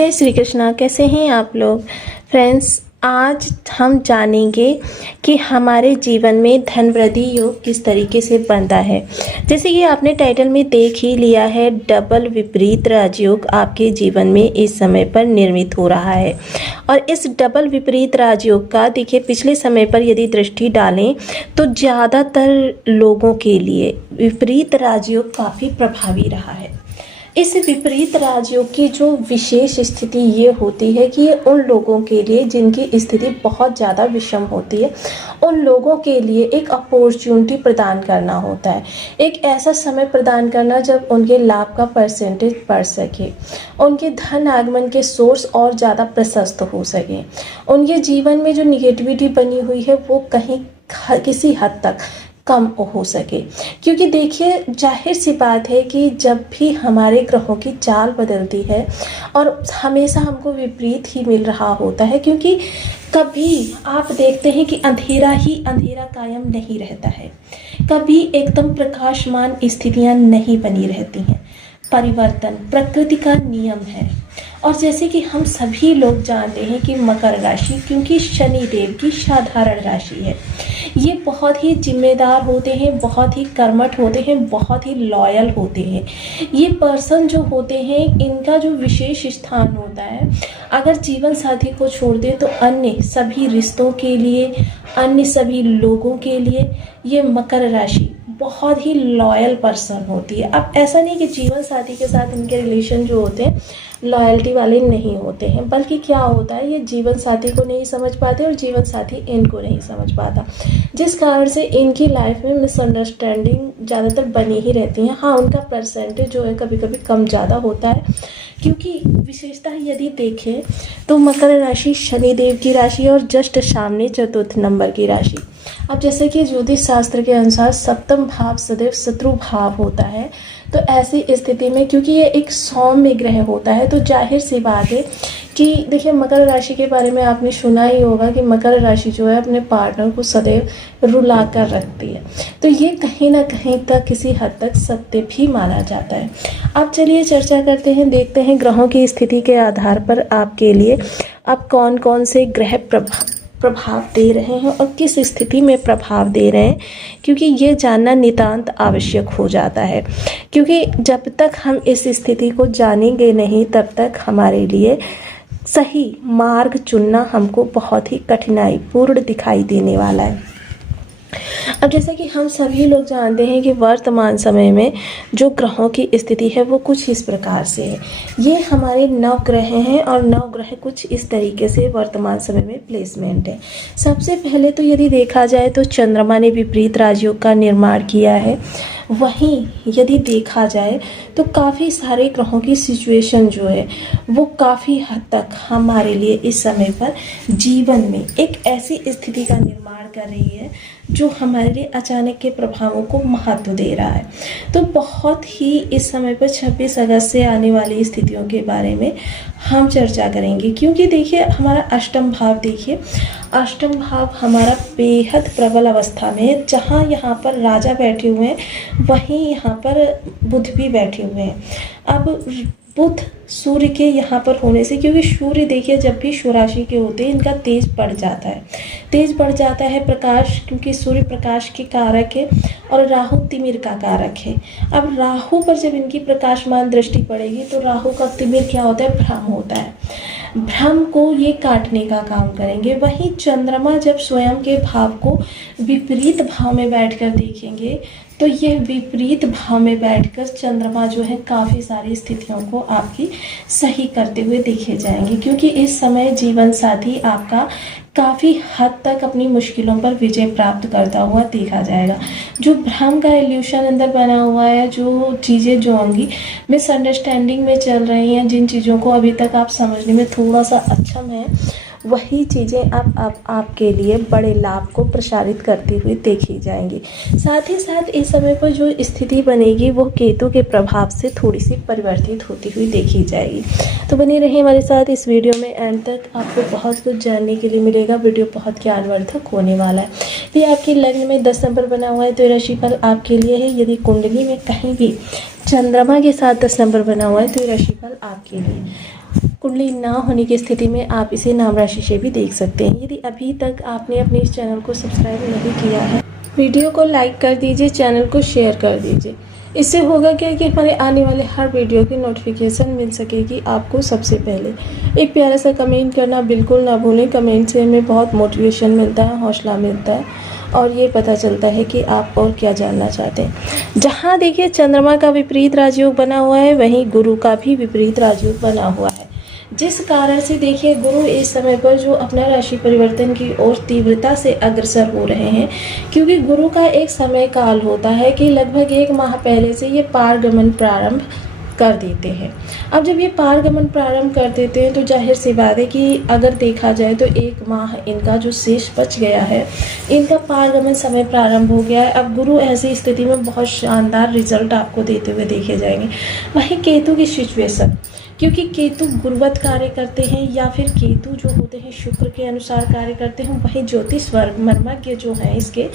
जय श्री कृष्णा। कैसे हैं आप लोग फ्रेंड्स? आज हम जानेंगे कि हमारे जीवन में धन वृद्धि योग किस तरीके से बनता है। जैसे कि आपने टाइटल में देख ही लिया है, डबल विपरीत राजयोग आपके जीवन में इस समय पर निर्मित हो रहा है। और इस डबल विपरीत राजयोग का देखिए, पिछले समय पर यदि दृष्टि डालें तो ज़्यादातर लोगों के लिए विपरीत राजयोग काफ़ी प्रभावी रहा है। इस विपरीत राजयोग की जो विशेष स्थिति ये होती है कि ये उन लोगों के लिए जिनकी स्थिति बहुत ज़्यादा विषम होती है, उन लोगों के लिए एक अपॉर्चुनिटी प्रदान करना होता है। एक ऐसा समय प्रदान करना जब उनके लाभ का परसेंटेज बढ़ सके, उनके धन आगमन के सोर्स और ज़्यादा प्रशस्त हो सके, उनके जीवन में जो निगेटिविटी बनी हुई है वो कहीं किसी हद तक कम हो सके। क्योंकि देखिए, जाहिर सी बात है कि जब भी हमारे ग्रहों की चाल बदलती है और हमेशा हमको विपरीत ही मिल रहा होता है, क्योंकि कभी आप देखते हैं कि अंधेरा ही अंधेरा कायम नहीं रहता है, कभी एकदम प्रकाशमान स्थितियां नहीं बनी रहती हैं। परिवर्तन प्रकृति का नियम है। और जैसे कि हम सभी लोग जानते हैं कि मकर राशि, क्योंकि शनि देव की साधारण राशि है, ये बहुत ही जिम्मेदार होते हैं, बहुत ही कर्मठ होते हैं, बहुत ही लॉयल होते हैं। ये पर्सन जो होते हैं, इनका जो विशेष स्थान होता है, अगर जीवन साथी को छोड़ दें तो अन्य सभी रिश्तों के लिए, अन्य सभी लोगों के लिए ये मकर राशि बहुत ही लॉयल पर्सन होती है। अब ऐसा नहीं कि जीवन साथी के साथ इनके रिलेशन जो होते हैं लॉयल्टी वाले नहीं होते हैं, बल्कि क्या होता है, ये जीवन साथी को नहीं समझ पाते और जीवन साथी इनको नहीं समझ पाता, जिस कारण से इनकी लाइफ में मिसअंडरस्टैंडिंग ज़्यादातर बनी ही रहती हैं। हाँ, उनका परसेंटेज जो है कभी कभी कम ज़्यादा होता है, क्योंकि विशेषता यदि देखें तो मकर राशि शनिदेव की राशि और जस्ट सामने चतुर्थ नंबर की राशि। अब जैसे कि ज्योतिष शास्त्र के अनुसार सप्तम भाव सदैव शत्रु भाव होता है, तो ऐसी स्थिति में क्योंकि ये एक सौम्य ग्रह होता है, तो जाहिर सी बात है कि देखिए, मकर राशि के बारे में आपने सुना ही होगा कि मकर राशि जो है अपने पार्टनर को सदैव रुला कर रखती है। तो ये कहीं ना कहीं तक किसी हद तक सत्य भी माना जाता है। अब चलिए चर्चा करते हैं, देखते हैं ग्रहों की स्थिति के आधार पर आपके लिए अब कौन कौन से ग्रह प्रभाव दे रहे हैं और किस स्थिति में प्रभाव दे रहे हैं, क्योंकि ये जानना नितांत आवश्यक हो जाता है। क्योंकि जब तक हम इस स्थिति को जानेंगे नहीं, तब तक हमारे लिए सही मार्ग चुनना हमको बहुत ही कठिनाईपूर्ण दिखाई देने वाला है। अब जैसा कि हम सभी लोग जानते हैं कि वर्तमान समय में जो ग्रहों की स्थिति है वो कुछ इस प्रकार से है। ये हमारे 9 ग्रह हैं और 9 ग्रह कुछ इस तरीके से वर्तमान समय में प्लेसमेंट है। सबसे पहले तो यदि देखा जाए तो चंद्रमा ने विपरीत राजयोग का निर्माण किया है। वहीं यदि देखा जाए तो काफ़ी सारे ग्रहों की सिचुएशन जो है वो काफ़ी हद तक हमारे लिए इस समय पर जीवन में एक ऐसी स्थिति का निर्माण कर रही है जो हमारे लिए अचानक के प्रभावों को महत्व दे रहा है। तो बहुत ही इस समय पर 26 अगस्त से आने वाली स्थितियों के बारे में हम चर्चा करेंगे, क्योंकि देखिए हमारा अष्टम भाव, देखिए अष्टम भाव हमारा बेहद प्रबल अवस्था में है। जहाँ यहाँ पर राजा बैठे हुए हैं वहीं यहाँ पर बुध भी बैठे हुए हैं। अब बुध सूर्य के यहाँ पर होने से, क्योंकि सूर्य देखिए जब भी स्वराशि के होते हैं इनका तेज बढ़ जाता है, तेज बढ़ जाता है प्रकाश, क्योंकि सूर्य प्रकाश के कारक है और राहु तिमिर का कारक है। अब राहु पर जब इनकी प्रकाशमान दृष्टि पड़ेगी तो राहु का तिमिर क्या होता है, भ्रम होता है, भ्रम को ये काटने का काम करेंगे। वहीं चंद्रमा जब स्वयं के भाव को विपरीत भाव में बैठकर देखेंगे तो यह विपरीत भाव में बैठकर चंद्रमा जो है काफ़ी सारी स्थितियों को आपकी सही करते हुए देखे जाएंगे, क्योंकि इस समय जीवन साथी आपका काफ़ी हद तक अपनी मुश्किलों पर विजय प्राप्त करता हुआ देखा जाएगा। जो भ्रम का इल्यूशन अंदर बना हुआ है, जो चीज़ें जो होंगी मिसअंडरस्टैंडिंग में चल रही हैं, जिन चीज़ों को अभी तक आप समझने में थोड़ा सा अक्षम है, वही चीज़ें अब आपके लिए बड़े लाभ को प्रसारित करती हुई देखी जाएंगी। साथ ही साथ इस समय पर जो स्थिति बनेगी वो केतु के प्रभाव से थोड़ी सी परिवर्तित होती हुई देखी जाएगी। तो बने रहिए हमारे साथ इस वीडियो में, एंड तक आपको बहुत कुछ जानने के लिए मिलेगा। वीडियो बहुत ज्ञानवर्धक होने वाला है। यदि आपके लग्न में 10 नंबर बना हुआ है तो ये राशिफल आपके लिए है। यदि कुंडली में कहीं भी चंद्रमा के साथ 10 नंबर बना हुआ है तो ये राशिफल आपके लिए। कुंडली ना होने की स्थिति में आप इसे नाम राशि से भी देख सकते हैं। यदि अभी तक आपने अपने इस चैनल को सब्सक्राइब नहीं किया है, वीडियो को लाइक कर दीजिए, चैनल को शेयर कर दीजिए। इससे होगा क्या कि हमारे आने वाले हर वीडियो की नोटिफिकेशन मिल सकेगी आपको सबसे पहले। एक प्यारा सा कमेंट करना बिल्कुल ना भूलें। कमेंट से हमें बहुत मोटिवेशन मिलता है, हौसला मिलता है और ये पता चलता है कि आप और क्या जानना चाहते हैं। जहाँ देखिए चंद्रमा का विपरीत राजयोग बना हुआ है, वहीं गुरु का भी विपरीत राजयोग बना हुआ है, जिस कारण से देखिए गुरु इस समय पर जो अपना राशि परिवर्तन की ओर तीव्रता से अग्रसर हो रहे हैं, क्योंकि गुरु का एक समय काल होता है कि लगभग 1 माह पहले से ये पारगमन प्रारंभ कर देते हैं। अब जब ये पारगमन प्रारंभ कर देते हैं तो जाहिर सी बात है कि अगर देखा जाए तो 1 माह इनका जो शेष बच गया है, इनका पारगमन समय प्रारंभ हो गया है। अब गुरु ऐसी स्थिति में बहुत शानदार रिजल्ट आपको देते हुए देखे जाएंगे। वहीं केतु की सिचुएशन, क्योंकि केतु गुरुवत कार्य करते हैं या फिर केतु जो होते हैं शुक्र के अनुसार कार्य करते हैं, वहीं ज्योतिष वर्ग मर्मज्ञ जो हैं इसके,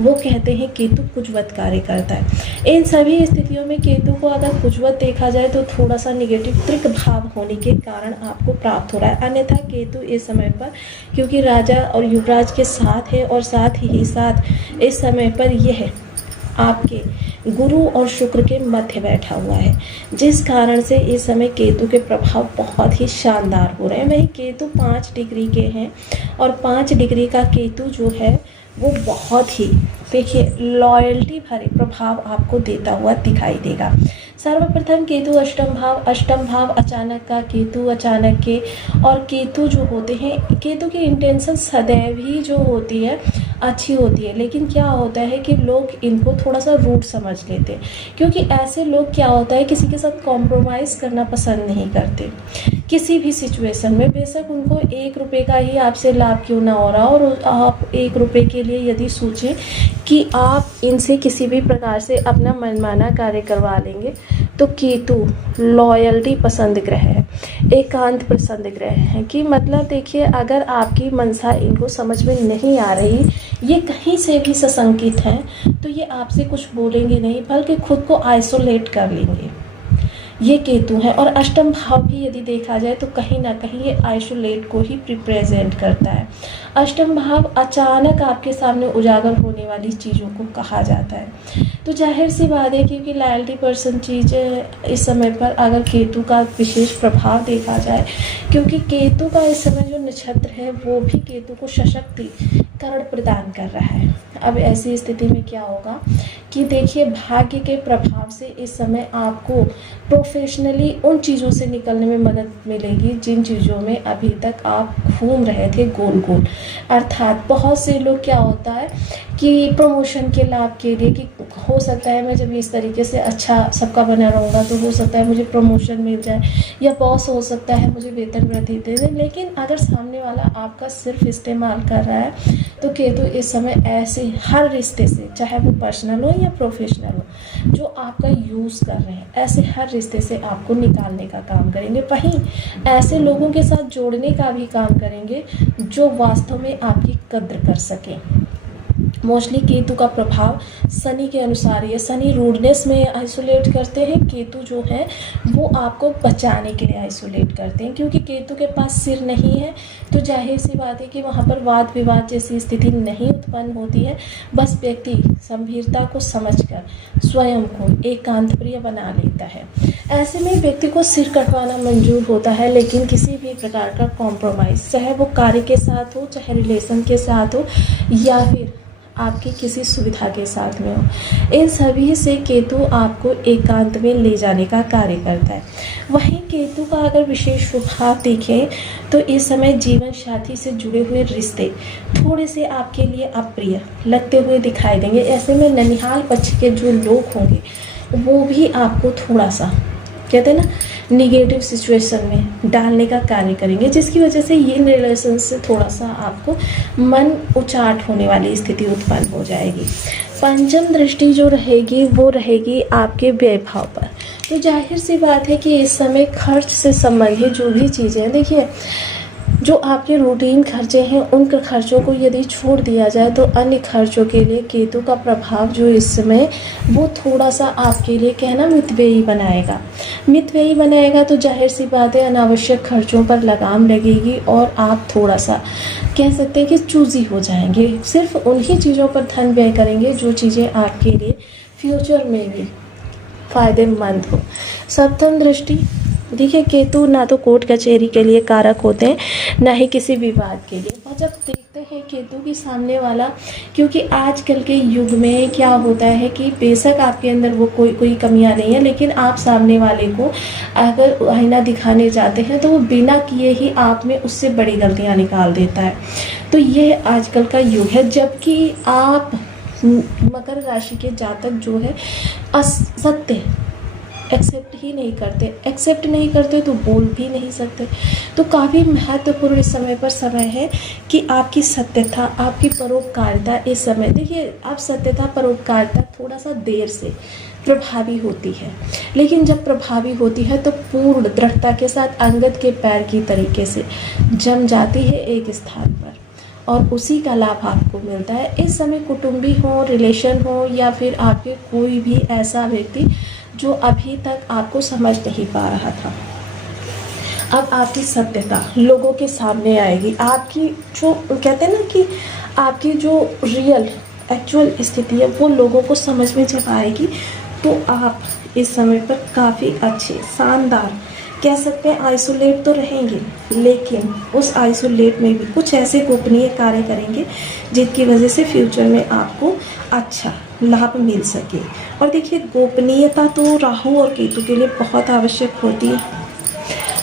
वो कहते हैं केतु कुजवत कार्य करता है। इन सभी स्थितियों में केतु को अगर कुजवत देखा जाए तो थोड़ा सा निगेटिव त्रिक भाव होने के कारण आपको प्राप्त हो रहा है। अन्यथा केतु इस समय पर, क्योंकि राजा और युवराज के साथ है और साथ ही साथ इस समय पर यह आपके गुरु और शुक्र के मध्य बैठा हुआ है, जिस कारण से इस समय केतु के प्रभाव बहुत ही शानदार हो रहे हैं। वहीं केतु 5 डिग्री के हैं और 5 डिग्री का केतु जो है वो बहुत ही देखिए लॉयल्टी भरे प्रभाव आपको देता हुआ दिखाई देगा। सर्वप्रथम केतु अष्टम भाव अचानक का केतु, अचानक के, और केतु जो होते हैं, केतु की इंटेंशन सदैव ही जो होती है अच्छी होती है, लेकिन क्या होता है कि लोग इनको थोड़ा सा रूड समझ लेते हैं, क्योंकि ऐसे लोग क्या होता है किसी के साथ कॉम्प्रोमाइज़ करना पसंद नहीं करते किसी भी सिचुएशन में। बेशक उनको 1 रुपये का ही आपसे लाभ क्यों ना हो रहा, और आप 1 रुपये के लिए यदि सोचें कि आप इनसे किसी भी प्रकार से अपना मनमाना कार्य करवा लेंगे, तो केतु लॉयल्टी पसंद ग्रह है, एकांत पसंद ग्रह है। कि मतलब देखिए अगर आपकी मनसा इनको समझ में नहीं आ रही, ये कहीं से भी सशंकित हैं, तो ये आपसे कुछ बोलेंगे नहीं, बल्कि खुद को आइसोलेट कर लेंगे। ये केतु है। और अष्टम भाव भी यदि देखा जाए तो कहीं ना कहीं ये आइसोलेट को ही रिप्रेजेंट करता है। अष्टम भाव अचानक आपके सामने उजागर होने वाली चीज़ों को कहा जाता है। तो जाहिर सी बात है क्योंकि लॉयल्टी पर्सन चीज़ इस समय पर अगर केतु का विशेष प्रभाव देखा जाए, क्योंकि केतु का इस समय जो नक्षत्र है वो भी केतु को सशक्तिकरण प्रदान कर रहा है। अब ऐसी स्थिति में क्या होगा कि देखिए भाग्य के प्रभाव से इस समय आपको प्रोफेशनली उन चीज़ों से निकलने में मदद मिलेगी जिन चीज़ों में अभी तक आप घूम रहे थे गोल गोल। अर्थात बहुत से लोग क्या होता है कि प्रमोशन के लाभ के लिए, कि हो सकता है मैं जब इस तरीके से अच्छा सबका बना रहूँगा तो हो सकता है मुझे प्रमोशन मिल जाए, या बॉस हो सकता है मुझे वेतन वृद्धि दे दे। लेकिन अगर सामने वाला आपका सिर्फ इस्तेमाल कर रहा है, तो केतु इस समय ऐसे हर रिश्ते से, चाहे वो पर्सनल हो या प्रोफेशनल हो, जो आपका यूज़ कर रहे हैं, ऐसे हर रिश्ते से आपको निकालने का काम करेंगे। वहीं ऐसे लोगों के साथ जोड़ने का भी काम करेंगे जो वास्तव में आपकी कद्र कर सकें। मोस्टली केतु का प्रभाव शनि के अनुसार है। शनि रूडनेस में आइसोलेट करते हैं, केतु जो है वो आपको बचाने के लिए आइसोलेट करते हैं। क्योंकि केतु के पास सिर नहीं है, तो जाहिर सी बात है कि वहाँ पर वाद विवाद जैसी स्थिति नहीं उत्पन्न होती है। बस व्यक्ति गंभीरता को समझकर स्वयं को एकांत प्रिय बना लेता है। ऐसे में व्यक्ति को सिर कटवाना मंजूर होता है, लेकिन किसी भी प्रकार का कॉम्प्रोमाइज़, चाहे वो कार्य के साथ हो, चाहे रिलेशन के साथ हो, या फिर आपकी किसी सुविधा के साथ में हो, इन सभी से केतु आपको एकांत में ले जाने का कार्य करता है। वहीं केतु का अगर विशेष प्रभाव देखें तो इस समय जीवन साथी से जुड़े हुए रिश्ते थोड़े से आपके लिए अप्रिय लगते हुए दिखाई देंगे। ऐसे में ननिहाल पक्ष के जो लोग होंगे वो भी आपको थोड़ा सा, कहते हैं ना, निगेटिव सिचुएशन में डालने का कार्य करेंगे, जिसकी वजह से ये रिलेशन से थोड़ा सा आपको मन उचाट होने वाली स्थिति उत्पन्न हो जाएगी। पंचम दृष्टि जो रहेगी वो रहेगी आपके व्यय भाव पर। तो जाहिर सी बात है कि इस समय खर्च से संबंधित जो भी चीज़ें, देखिए जो आपके रूटीन खर्चे हैं उन खर्चों को यदि छोड़ दिया जाए तो अन्य खर्चों के लिए केतु का प्रभाव जो इस समय वो थोड़ा सा आपके लिए कहना मितव्ययी बनाएगा। मितव्ययी बनाएगा तो जाहिर सी बात है अनावश्यक खर्चों पर लगाम लगेगी और आप थोड़ा सा कह सकते हैं कि चूज़ी हो जाएंगे। सिर्फ उन्हीं चीज़ों पर धन व्यय करेंगे जो चीज़ें आपके लिए फ्यूचर में भी फ़ायदेमंद हो। सप्तम दृष्टि देखिए, केतु ना तो कोर्ट कचहरी के लिए कारक होते हैं ना ही किसी विवाद के लिए। और जब देखते हैं केतु के सामने वाला, क्योंकि आजकल के युग में क्या होता है कि बेशक आपके अंदर वो कोई कमियां नहीं है, लेकिन आप सामने वाले को अगर आईना दिखाने जाते हैं तो वो बिना किए ही आप में उससे बड़ी गलतियां निकाल देता है। तो ये आजकल का युग है। जबकि आप मकर राशि के जातक जो है असत्य एक्सेप्ट ही नहीं करते तो बोल भी नहीं सकते। तो काफ़ी महत्वपूर्ण इस समय पर समय है कि आपकी सत्यता, आपकी परोपकारिता इस समय देखिए, आप सत्यता परोपकारिता थोड़ा सा देर से प्रभावी होती है, लेकिन जब प्रभावी होती है तो पूर्ण दृढ़ता के साथ अंगद के पैर की तरीके से जम जाती है एक स्थान पर और उसी का लाभ आपको मिलता है। इस समय कुटुंबी हो, रिलेशन हो या फिर आपके कोई भी ऐसा व्यक्ति जो अभी तक आपको समझ नहीं पा रहा था, अब आपकी सत्यता लोगों के सामने आएगी। आपकी जो कहते हैं ना कि आपकी जो रियल एक्चुअल स्थिति है वो लोगों को समझ में जब आएगी तो आप इस समय पर काफ़ी अच्छे, शानदार कह सकते हैं आइसोलेट तो रहेंगे, लेकिन उस आइसोलेट में भी कुछ ऐसे गोपनीय कार्य करेंगे जिनकी वजह से फ्यूचर में आपको अच्छा लाभ मिल सके। और देखिए, गोपनीयता तो राहु और केतु के लिए बहुत आवश्यक होती है।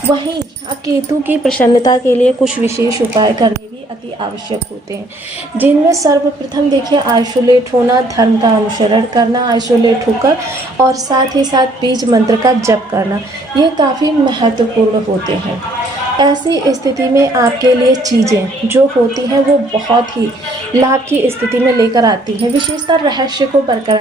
वहीं केतु की प्रसन्नता के लिए कुछ विशेष उपाय करने भी अति आवश्यक होते हैं, जिनमें सर्वप्रथम देखिए आइसोलेट होना, धर्म का अनुसरण करना, आइसोलेट होकर और साथ ही साथ बीज मंत्र का जप करना, ये काफ़ी महत्वपूर्ण होते हैं। ऐसी स्थिति में आपके लिए चीज़ें जो होती हैं वो बहुत ही लाभ की स्थिति में लेकर आती हैं, विशेषता रहस्य को बरकरार